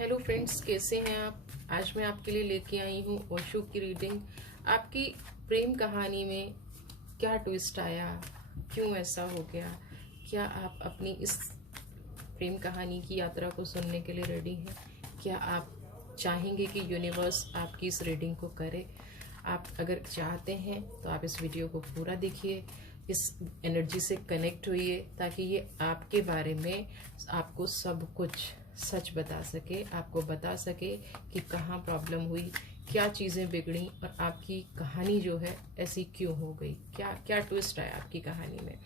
Hello friends, कैसे हैं आप। आज मैं आपके लिए लेके आई हूँ ओशो की रीडिंग। आपकी प्रेम कहानी में क्या ट्विस्ट आया, क्यों ऐसा हो गया, क्या आप अपनी इस प्रेम कहानी की यात्रा को सुनने के लिए रेडी हैं। क्या आप चाहेंगे कि यूनिवर्स आपकी इस रीडिंग को करे। आप अगर चाहते हैं तो आप इस वीडियो को पूरा देखिए, इस एनर्जी से कनेक्ट होइए, ताकि ये आपके बारे में आपको सब कुछ सच बता सके, आपको बता सके कि कहाँ प्रॉब्लम हुई, क्या चीज़ें बिगड़ी और आपकी कहानी जो है ऐसी क्यों हो गई, क्या क्या ट्विस्ट आया आपकी कहानी में।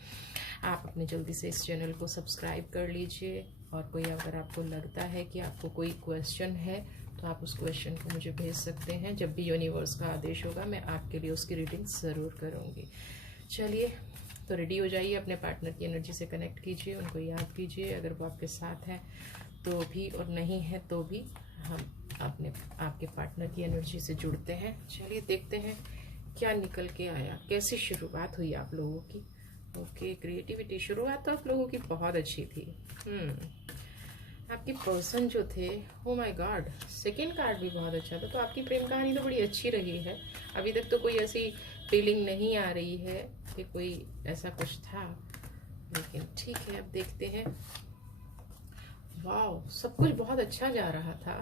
आप अपने जल्दी से इस चैनल को सब्सक्राइब कर लीजिए, और कोई अगर आपको लगता है कि आपको कोई क्वेश्चन है तो आप उस क्वेश्चन को मुझे भेज सकते हैं। जब भी यूनिवर्स का आदेश होगा मैं आपके लिए उसकी रीडिंग ज़रूर करूँगी। चलिए, तो रेडी हो जाइए, अपने पार्टनर की एनर्जी से कनेक्ट कीजिए, उनको याद कीजिए अगर वो आपके साथ हैं तो भी, और नहीं है तो भी हम आपके पार्टनर की एनर्जी से जुड़ते हैं। चलिए देखते हैं क्या निकल के आया, कैसी शुरुआत हुई आप लोगों की। ओके, क्रिएटिविटी, शुरुआत तो आप लोगों की बहुत अच्छी थी। आपके पर्सन जो थे, oh my God, second card भी बहुत अच्छा था। तो आपकी प्रेम कहानी तो बड़ी अच्छी रही है। अभी तक तो कोई ऐसी फीलिंग नहीं आ रही है कि कोई ऐसा कुछ था, लेकिन ठीक है, अब देखते हैं। वाओ, सब कुछ बहुत अच्छा जा रहा था।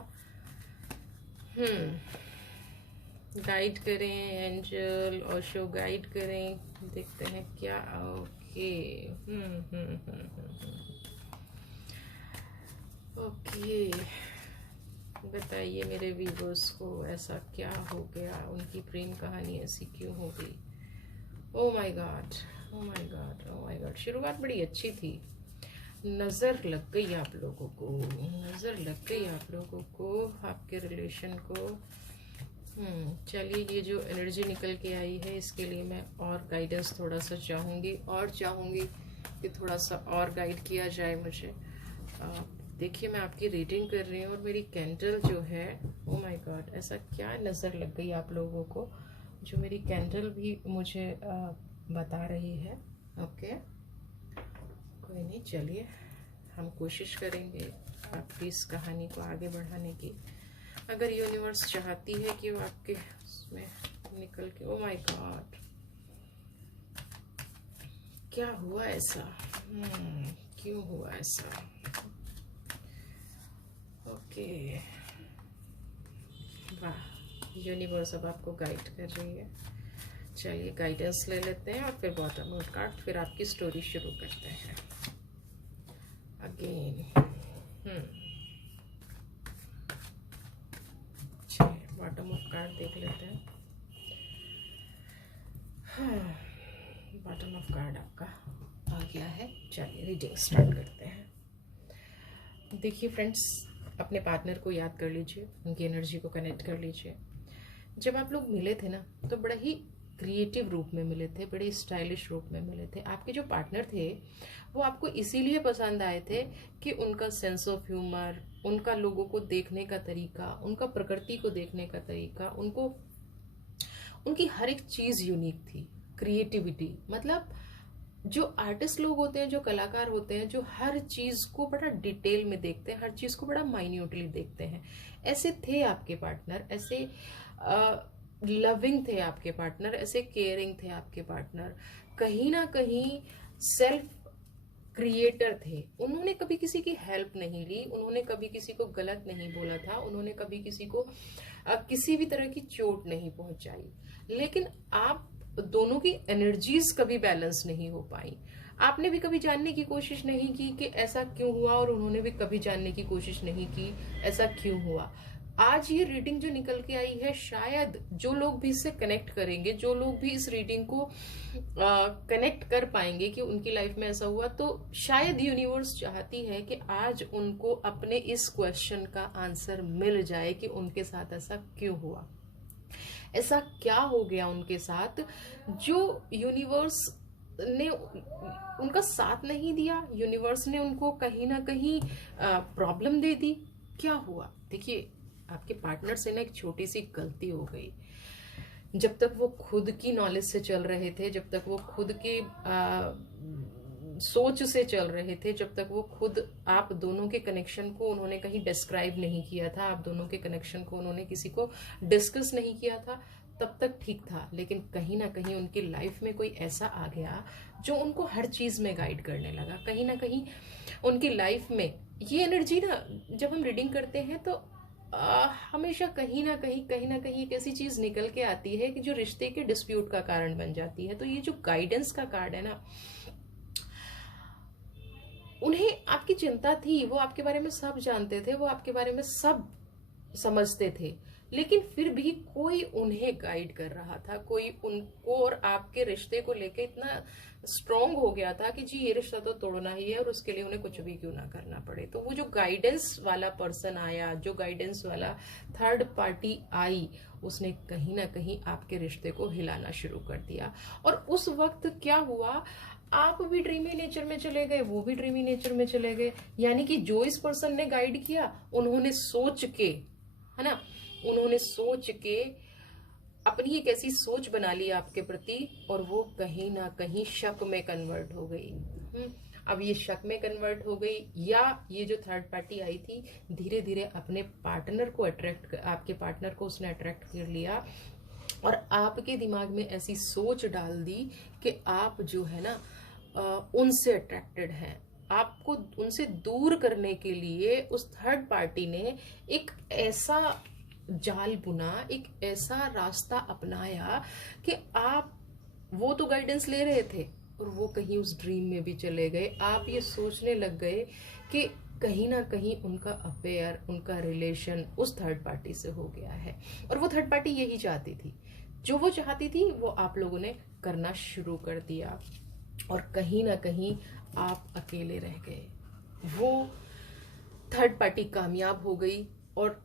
गाइड करें एंजल, ओशो गाइड करें, देखते हैं क्या। ओके, ओके, बताइए मेरे व्यूवर्स को ऐसा क्या हो गया, उनकी प्रेम कहानी ऐसी क्यों हो गई। Oh my God, oh my God, oh my God, शुरुआत बड़ी अच्छी थी। नज़र लग गई आप लोगों को, नज़र लग गई आप लोगों को, आपके रिलेशन को। चलिए, ये जो एनर्जी निकल के आई है इसके लिए मैं और गाइडेंस थोड़ा सा चाहूँगी, और चाहूँगी कि थोड़ा सा और गाइड किया जाए मुझे। देखिए, मैं आपकी रीडिंग कर रही हूँ और मेरी कैंडल जो है, ओ माय गॉड, ऐसा क्या नज़र लग गई आप लोगों को जो मेरी कैंडल भी मुझे बता रही है। ओके, कोई नहीं, चलिए हम कोशिश करेंगे आपकी इस कहानी को आगे बढ़ाने की। अगर यूनिवर्स चाहती है कि वो आपके उसमें निकल के, ओ माय गॉड, क्या हुआ ऐसा, क्यों हुआ ऐसा। ओके, वाह, यूनिवर्स अब आपको गाइड कर रही है। चलिए गाइडेंस ले लेते हैं और फिर बॉटम आउट कार्ड, फिर आपकी स्टोरी शुरू करते हैं अगेन। चलिए बॉटम आउट कार्ड देख लेते हैं। बॉटम ऑफ कार्ड आपका आ गया है। चलिए रीडिंग स्टार्ट करते हैं। देखिए फ्रेंड्स, अपने पार्टनर को याद कर लीजिए, उनकी एनर्जी को कनेक्ट कर लीजिए। जब आप लोग मिले थे ना, तो बड़ा ही क्रिएटिव रूप में मिले थे, बड़े स्टाइलिश रूप में मिले थे। आपके जो पार्टनर थे वो आपको इसीलिए पसंद आए थे कि उनका सेंस ऑफ ह्यूमर, उनका लोगों को देखने का तरीका, उनका प्रकृति को देखने का तरीका, उनकी हर एक चीज़ यूनिक थी। क्रिएटिविटी मतलब जो आर्टिस्ट लोग होते हैं, जो कलाकार होते हैं, जो हर चीज़ को बड़ा डिटेल में देखते हैं, हर चीज़ को बड़ा माइन्यूटली देखते हैं, ऐसे थे आपके पार्टनर। ऐसे लविंग थे आपके पार्टनर, ऐसे केयरिंग थे आपके पार्टनर। कहीं ना कहीं सेल्फ क्रिएटर थे। उन्होंने कभी किसी की हेल्प नहीं ली, उन्होंने कभी किसी को गलत नहीं बोला था, उन्होंने कभी किसी को किसी भी तरह की चोट नहीं पहुंचाई। लेकिन आप दोनों की एनर्जीज कभी बैलेंस नहीं हो पाई। आपने भी कभी जानने की कोशिश नहीं की कि ऐसा क्यों हुआ, और उन्होंने भी कभी जानने की कोशिश नहीं की ऐसा क्यों हुआ। आज ये रीडिंग जो निकल के आई है, शायद जो लोग भी इससे कनेक्ट करेंगे, जो लोग भी इस रीडिंग को कनेक्ट कर पाएंगे कि उनकी लाइफ में ऐसा हुआ, तो शायद यूनिवर्स चाहती है कि आज उनको अपने इस क्वेश्चन का आंसर मिल जाए कि उनके साथ ऐसा क्यों हुआ, ऐसा क्या हो गया उनके साथ जो यूनिवर्स ने उनका साथ नहीं दिया, यूनिवर्स ने उनको कहीं ना कहीं प्रॉब्लम दे दी। क्या हुआ, देखिए आपके पार्टनर से ना एक छोटी सी गलती हो गई। जब तक वो खुद की नॉलेज से चल रहे थे, जब तक वो खुद के सोच से चल रहे थे, जब तक वो खुद आप दोनों के कनेक्शन को उन्होंने कहीं डिस्क्राइब नहीं किया था, आप दोनों के कनेक्शन को उन्होंने किसी को डिस्कस नहीं किया था, तब तक ठीक था। लेकिन कहीं ना कहीं उनकी लाइफ में कोई ऐसा आ गया जो उनको हर चीज में गाइड करने लगा। कहीं ना कहीं उनकी लाइफ में ये एनर्जी ना, जब हम रीडिंग करते हैं तो हमेशा कहीं ना कहीं एक ऐसी चीज निकल के आती है कि जो रिश्ते के डिस्प्यूट का कारण बन जाती है। तो ये जो गाइडेंस का कार्ड है ना, उन्हें आपकी चिंता थी, वो आपके बारे में सब जानते थे, वो आपके बारे में सब समझते थे, लेकिन फिर भी कोई उन्हें गाइड कर रहा था, कोई उनको और आपके रिश्ते को लेके इतना स्ट्रांग हो गया था कि जी ये रिश्ता तो तोड़ना ही है और उसके लिए उन्हें कुछ भी क्यों ना करना पड़े। तो वो जो गाइडेंस वाला पर्सन आया, जो गाइडेंस वाला थर्ड पार्टी आई, उसने कहीं ना कहीं आपके रिश्ते को हिलाना शुरू कर दिया। और उस वक्त क्या हुआ, आप भी ड्रीमी नेचर में चले गए, वो भी ड्रीमी नेचर में चले गए। यानी कि जो इस पर्सन ने गाइड किया, उन्होंने सोच के, है ना, उन्होंने सोच के अपनी एक ऐसी सोच बना ली आपके प्रति, और वो कहीं ना कहीं शक में कन्वर्ट हो गई। अब ये शक में कन्वर्ट हो गई, या ये जो थर्ड पार्टी आई थी धीरे धीरे अपने पार्टनर को आपके पार्टनर को उसने अट्रैक्ट कर लिया, और आपके दिमाग में ऐसी सोच डाल दी कि आप जो है ना उनसे अट्रैक्टेड हैं। आपको उनसे दूर करने के लिए उस थर्ड पार्टी ने एक ऐसा जाल बुना, एक ऐसा रास्ता अपनाया कि आप, वो तो गाइडेंस ले रहे थे और वो कहीं उस ड्रीम में भी चले गए। आप ये सोचने लग गए कि कहीं ना कहीं उनका अफेयर, उनका रिलेशन उस थर्ड पार्टी से हो गया है, और वो थर्ड पार्टी यही चाहती थी, जो वो चाहती थी वो आप लोगों ने करना शुरू कर दिया, और कहीं ना कहीं आप अकेले रह गए। वो थर्ड पार्टी कामयाब हो गई और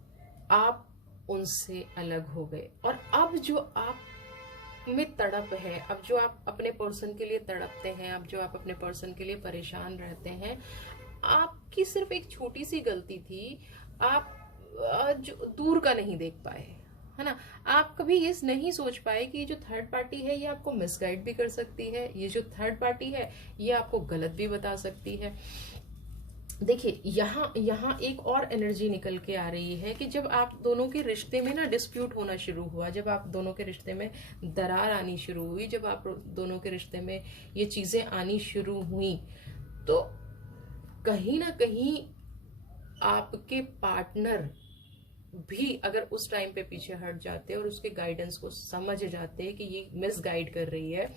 आप उनसे अलग हो गए। और अब जो आप में तड़प है, अब जो आप अपने पर्सन के लिए तड़पते हैं, अब जो आप अपने पर्सन के लिए परेशान रहते हैं, आपकी सिर्फ एक छोटी सी गलती थी, आप जो दूर का नहीं देख पाए, है ना। आप कभी ये नहीं सोच पाए कि ये जो थर्ड पार्टी है ये आपको मिसगाइड भी कर सकती है, ये जो थर्ड पार्टी है ये आपको गलत भी बता सकती है। देखिए यहाँ एक और एनर्जी निकल के आ रही है कि जब आप दोनों के रिश्ते में ना डिस्प्यूट होना शुरू हुआ, जब आप दोनों के रिश्ते में दरार आनी शुरू हुई, जब आप दोनों के रिश्ते में ये चीजें आनी शुरू हुई, तो कहीं ना कहीं आपके पार्टनर भी अगर उस टाइम पे पीछे हट जाते और उसके गाइडेंस को समझ जाते कि ये मिस गाइड कर रही है,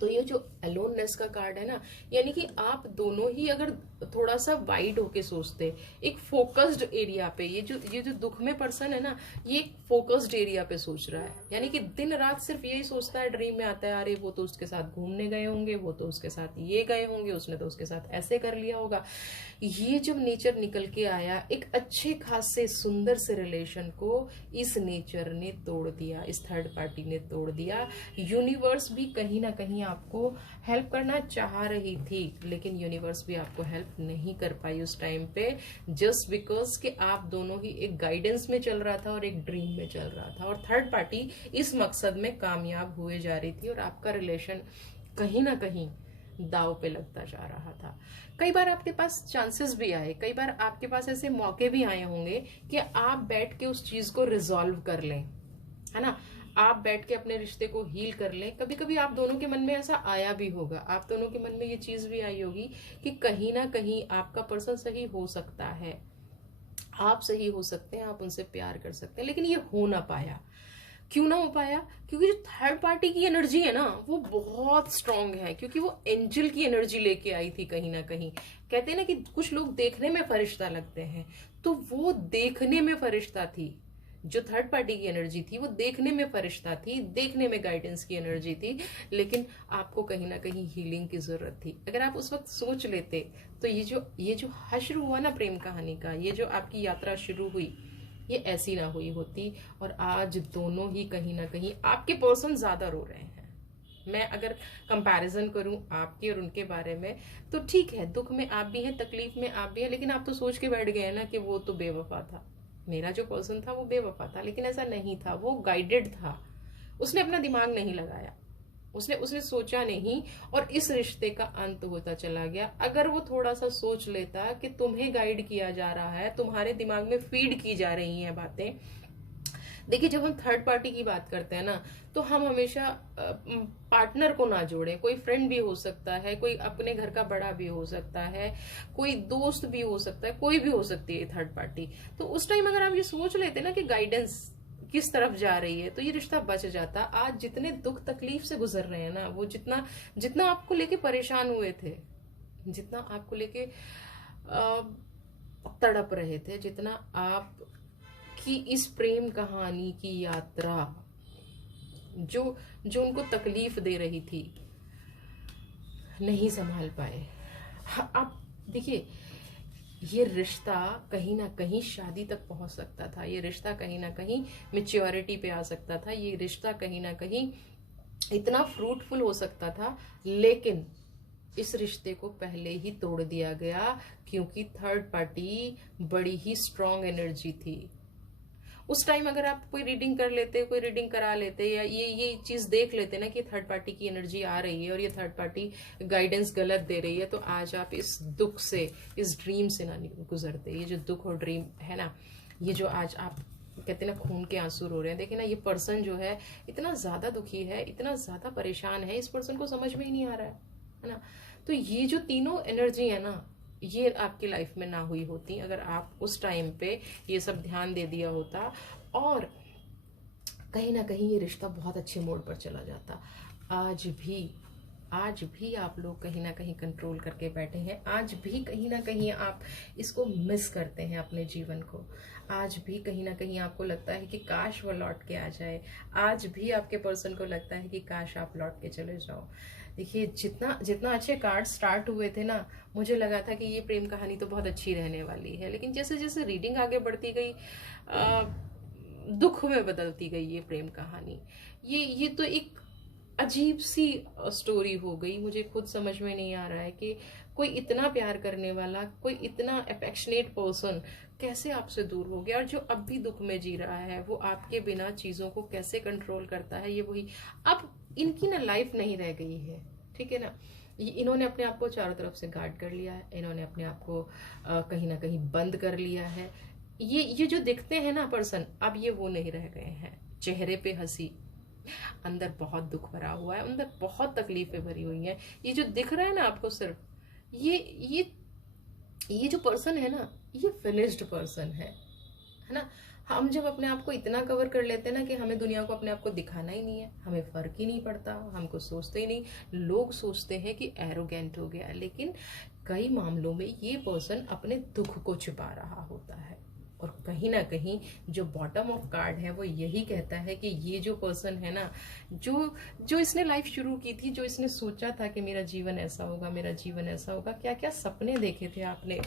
तो ये जो अलोननेस का कार्ड है ना, यानी कि आप दोनों ही अगर थोड़ा सा वाइड होके सोचते, एक फोकस्ड एरिया पे, ये जो दुख में पर्सन है ना, ये एक फोकस्ड एरिया पे सोच रहा है, यानी कि दिन रात सिर्फ यही सोचता है, ड्रीम में आता है अरे वो तो उसके साथ घूमने गए होंगे, वो तो उसके साथ ये गए होंगे, उसने तो उसके साथ ऐसे कर लिया होगा। ये जब नेचर निकल के आया, एक अच्छे खासे सुंदर से रिलेशन को इस नेचर ने तोड़ दिया, इस थर्ड पार्टी ने तोड़ दिया। यूनिवर्स भी कहीं ना कहीं आपको हेल्प करना चाह रही थी, लेकिन यूनिवर्स भी आपको हेल्प नहीं कर पाई उस टाइम पे, जस्ट बिकॉज कि आप दोनों ही एक गाइडेंस में चल रहा था और एक ड्रीम में चल रहा था, और थर्ड पार्टी इस मकसद में कामयाब हुए जा रही थी, और आपका रिलेशन कहीं ना कहीं दाव पे लगता जा रहा था। कई बार आपके पास चांसेस भी आए, कई बार आपके पास ऐसे मौके भी आए होंगे कि आप बैठ के उस चीज को रिजॉल्व कर लें, है ना, आप बैठ के अपने रिश्ते को हील कर लें। कभी कभी आप दोनों के मन में ऐसा आया भी होगा, आप दोनों के मन में ये चीज भी आई होगी कि कहीं ना कहीं आपका पर्सन सही हो सकता है, आप सही हो सकते हैं, आप उनसे प्यार कर सकते हैं, लेकिन ये हो ना पाया। क्यों ना हो पाया? क्योंकि जो थर्ड पार्टी की एनर्जी है ना वो बहुत स्ट्रांग है, क्योंकि वो एंजल की एनर्जी लेके आई थी कहीं ना कहीं। कहते हैं ना कि कुछ लोग देखने में फरिश्ता लगते हैं, तो वो देखने में फरिश्ता थी। जो थर्ड पार्टी की एनर्जी थी वो देखने में फरिश्ता थी, देखने में गाइडेंस की एनर्जी थी, लेकिन आपको कहीं ना कहीं हीलिंग की जरूरत थी। अगर आप उस वक्त सोच लेते तो ये जो हश्र हुआ ना प्रेम कहानी का, ये जो आपकी यात्रा शुरू हुई, ये ऐसी ना हुई होती, और आज दोनों ही कहीं ना कहीं आपके पर्सन ज्यादा रो रहे हैं। मैं अगर कंपैरिजन करूं आपके और उनके बारे में तो ठीक है, दुख में आप भी हैं, तकलीफ में आप भी हैं, लेकिन आप तो सोच के बैठ गए ना कि वो तो बेवफा था। मेरा जो पर्सन था वो बेवफा था, लेकिन ऐसा नहीं था, वो गाइडेड था, उसने अपना दिमाग नहीं लगाया, उसने उसने सोचा नहीं और इस रिश्ते का अंत होता चला गया। अगर वो थोड़ा सा सोच लेता कि तुम्हें गाइड किया जा रहा है, तुम्हारे दिमाग में फीड की जा रही हैं बातें। देखिए, जब हम थर्ड पार्टी की बात करते हैं ना, तो हम हमेशा पार्टनर को ना जोड़ें। कोई फ्रेंड भी हो सकता है, कोई अपने घर का बड़ा भी हो सकता है, कोई दोस्त भी हो सकता है, कोई भी हो सकती है थर्ड पार्टी। तो उस टाइम अगर आप ये सोच लेते ना कि गाइडेंस किस तरफ जा रही है, तो ये रिश्ता बच जाता। आज जितने दुख तकलीफ से गुजर रहे हैं ना, वो जितना जितना आपको लेके परेशान हुए थे, जितना आपको लेके तड़प रहे थे, जितना आप कि इस प्रेम कहानी की यात्रा जो जो उनको तकलीफ दे रही थी, नहीं संभाल पाए। आप देखिए, ये रिश्ता कहीं ना कहीं शादी तक पहुंच सकता था, ये रिश्ता कहीं ना कहीं मेच्योरिटी पे आ सकता था, ये रिश्ता कहीं ना कहीं इतना फ्रूटफुल हो सकता था, लेकिन इस रिश्ते को पहले ही तोड़ दिया गया क्योंकि थर्ड पार्टी बड़ी ही स्ट्रांग एनर्जी थी। उस टाइम अगर आप कोई रीडिंग कर लेते, कोई रीडिंग करा लेते, या ये चीज देख लेते ना कि थर्ड पार्टी की एनर्जी आ रही है और ये थर्ड पार्टी गाइडेंस गलत दे रही है, तो आज आप इस दुख से, इस ड्रीम से ना गुजरते। ये जो दुख और ड्रीम है ना, ये जो आज आप कहते हैं ना खून के आंसू रो रहे हैं, देखिए ना, ये पर्सन जो है इतना ज्यादा दुखी है, इतना ज्यादा परेशान है, इस पर्सन को समझ में ही नहीं आ रहा है ना। तो ये जो तीनों एनर्जी है ना, ये आपकी लाइफ में ना हुई होती अगर आप उस टाइम पे ये सब ध्यान दे दिया होता, और कहीं ना कहीं ये रिश्ता बहुत अच्छे मोड पर चला जाता। आज भी आप लोग कहीं ना कहीं कंट्रोल करके बैठे हैं, आज भी कहीं ना कहीं आप इसको मिस करते हैं अपने जीवन को, आज भी कहीं ना कहीं आपको लगता है कि काश वो लौट के आ जाए, आज भी आपके पर्सन को लगता है कि काश आप लौट के चले जाओ। देखिए, जितना जितना अच्छे कार्ड स्टार्ट हुए थे ना, मुझे लगा था कि ये प्रेम कहानी तो बहुत अच्छी रहने वाली है, लेकिन जैसे जैसे रीडिंग आगे बढ़ती गई, दुख में बदलती गई ये प्रेम कहानी। ये तो एक अजीब सी स्टोरी हो गई। मुझे खुद समझ में नहीं आ रहा है कि कोई इतना प्यार करने वाला, कोई इतना अफेक्शनेट पर्सन कैसे आपसे दूर हो गया, और जो अब भी दुख में जी रहा है वो आपके बिना चीजों को कैसे कंट्रोल करता है। ये वही, अब इनकी ना लाइफ नहीं रह गई है, ठीक है ना। इन्होंने अपने आप को चारों तरफ से गार्ड कर लिया है, इन्होंने अपने आप को कहीं ना कहीं बंद कर लिया है। ये जो दिखते हैं ना पर्सन, अब ये वो नहीं रह गए हैं। चेहरे पे हंसी, अंदर बहुत दुख भरा हुआ है, अंदर बहुत तकलीफें भरी हुई हैं। ये जो दिख रहा है ना आपको सिर्फ, ये जो पर्सन है ना, ये फिनिश्ड पर्सन है ना। हम जब अपने आप को इतना कवर कर लेते हैं ना कि हमें दुनिया को अपने आप को दिखाना ही नहीं है, हमें फर्क ही नहीं पड़ता, हमको सोचते ही नहीं। लोग सोचते हैं कि एरोगेंट हो गया, लेकिन कई मामलों में ये पर्सन अपने दुख को छिपा रहा होता है। और कहीं ना कहीं जो बॉटम ऑफ कार्ड है वो यही कहता है कि ये जो पर्सन है ना, जो इसने लाइफ शुरू की थी, जो इसने सोचा था कि मेरा जीवन ऐसा होगा, मेरा जीवन ऐसा होगा, क्या क्या सपने देखे थे आपने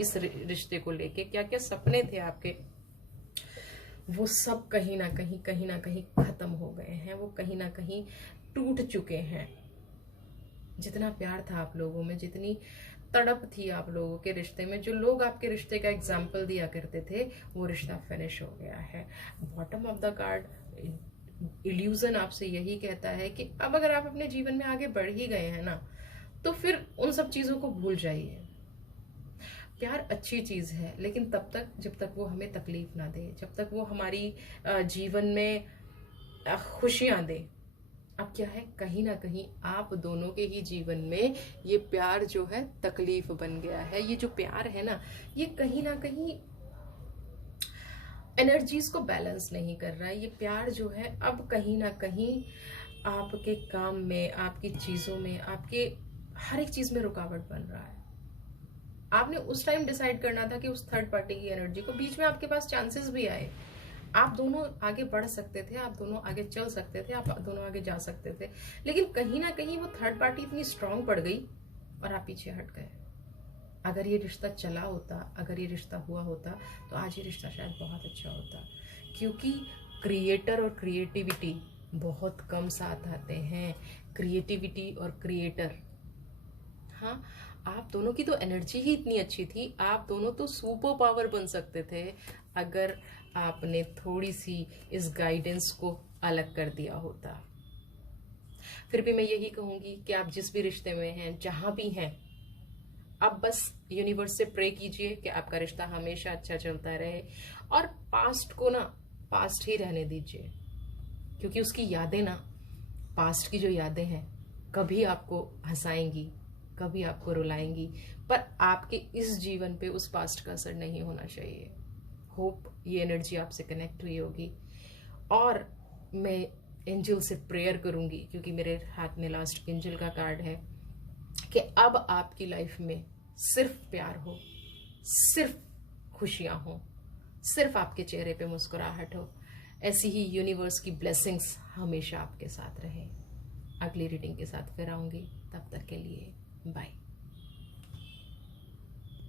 इस रिश्ते को लेके, क्या क्या सपने थे आपके, वो सब कहीं ना कहीं खत्म हो गए हैं, वो कहीं ना कहीं टूट चुके हैं। जितना प्यार था आप लोगों में, जितनी तड़प थी आप लोगों के रिश्ते में, जो लोग आपके रिश्ते का एग्जाम्पल दिया करते थे, वो रिश्ता फिनिश हो गया है। Bottom of the card illusion आपसे यही कहता है कि अब अगर आप अपने जीवन में आगे बढ़ ही गए हैं ना, तो फिर उन सब चीजों को भूल जाइए। प्यार अच्छी चीज है, लेकिन तब तक जब तक वो हमें तकलीफ ना दे, जब तक वो हमारी जीवन में खुशियां दे। अब क्या है, कहीं ना कहीं आप दोनों के ही जीवन में ये प्यार जो है तकलीफ बन गया है। ये जो प्यार है ना, ये कहीं ना कहीं एनर्जीज को बैलेंस नहीं कर रहा है। ये प्यार जो है अब कहीं ना कहीं आपके काम में, आपकी चीजों में, आपके हर एक चीज में रुकावट बन रहा है। आपने उस टाइम डिसाइड करना था कि उस थर्ड पार्टी की एनर्जी को, बीच में आपके पास चांसेस भी आए, आप दोनों आगे बढ़ सकते थे, आप दोनों आगे चल सकते थे, आप दोनों आगे जा सकते थे, लेकिन कहीं ना कहीं वो थर्ड पार्टी इतनी स्ट्रांग पड़ गई और आप पीछे हट गए। अगर ये रिश्ता चला होता, अगर ये रिश्ता हुआ होता, तो आज ये रिश्ता शायद बहुत अच्छा होता। क्योंकि क्रिएटर और क्रिएटिविटी बहुत कम साथ आते हैं। क्रिएटिविटी और क्रिएटर, हाँ, आप दोनों की तो एनर्जी ही इतनी अच्छी थी, आप दोनों तो सुपर पावर बन सकते थे अगर आपने थोड़ी सी इस गाइडेंस को अलग कर दिया होता। फिर भी मैं यही कहूंगी कि आप जिस भी रिश्ते में हैं, जहां भी हैं, आप बस यूनिवर्स से प्रे कीजिए कि आपका रिश्ता हमेशा अच्छा चलता रहे, और पास्ट को ना पास्ट ही रहने दीजिए, क्योंकि उसकी यादें ना, पास्ट की जो यादें हैं, कभी आपको हंसाएंगी, कभी आपको रुलाएंगी, पर आपके इस जीवन पे उस पास्ट का असर नहीं होना चाहिए। होप ये एनर्जी आपसे कनेक्ट हुई होगी, और मैं एंजल से प्रेयर करूंगी, क्योंकि मेरे हाथ में लास्ट एंजल का कार्ड है, कि अब आपकी लाइफ में सिर्फ प्यार हो, सिर्फ खुशियां हो, सिर्फ आपके चेहरे पे मुस्कुराहट हो। ऐसी ही यूनिवर्स की ब्लेसिंग्स हमेशा आपके साथ रहे। अगली रीडिंग के साथ फिर आऊंगी, तब तक के लिए बाय।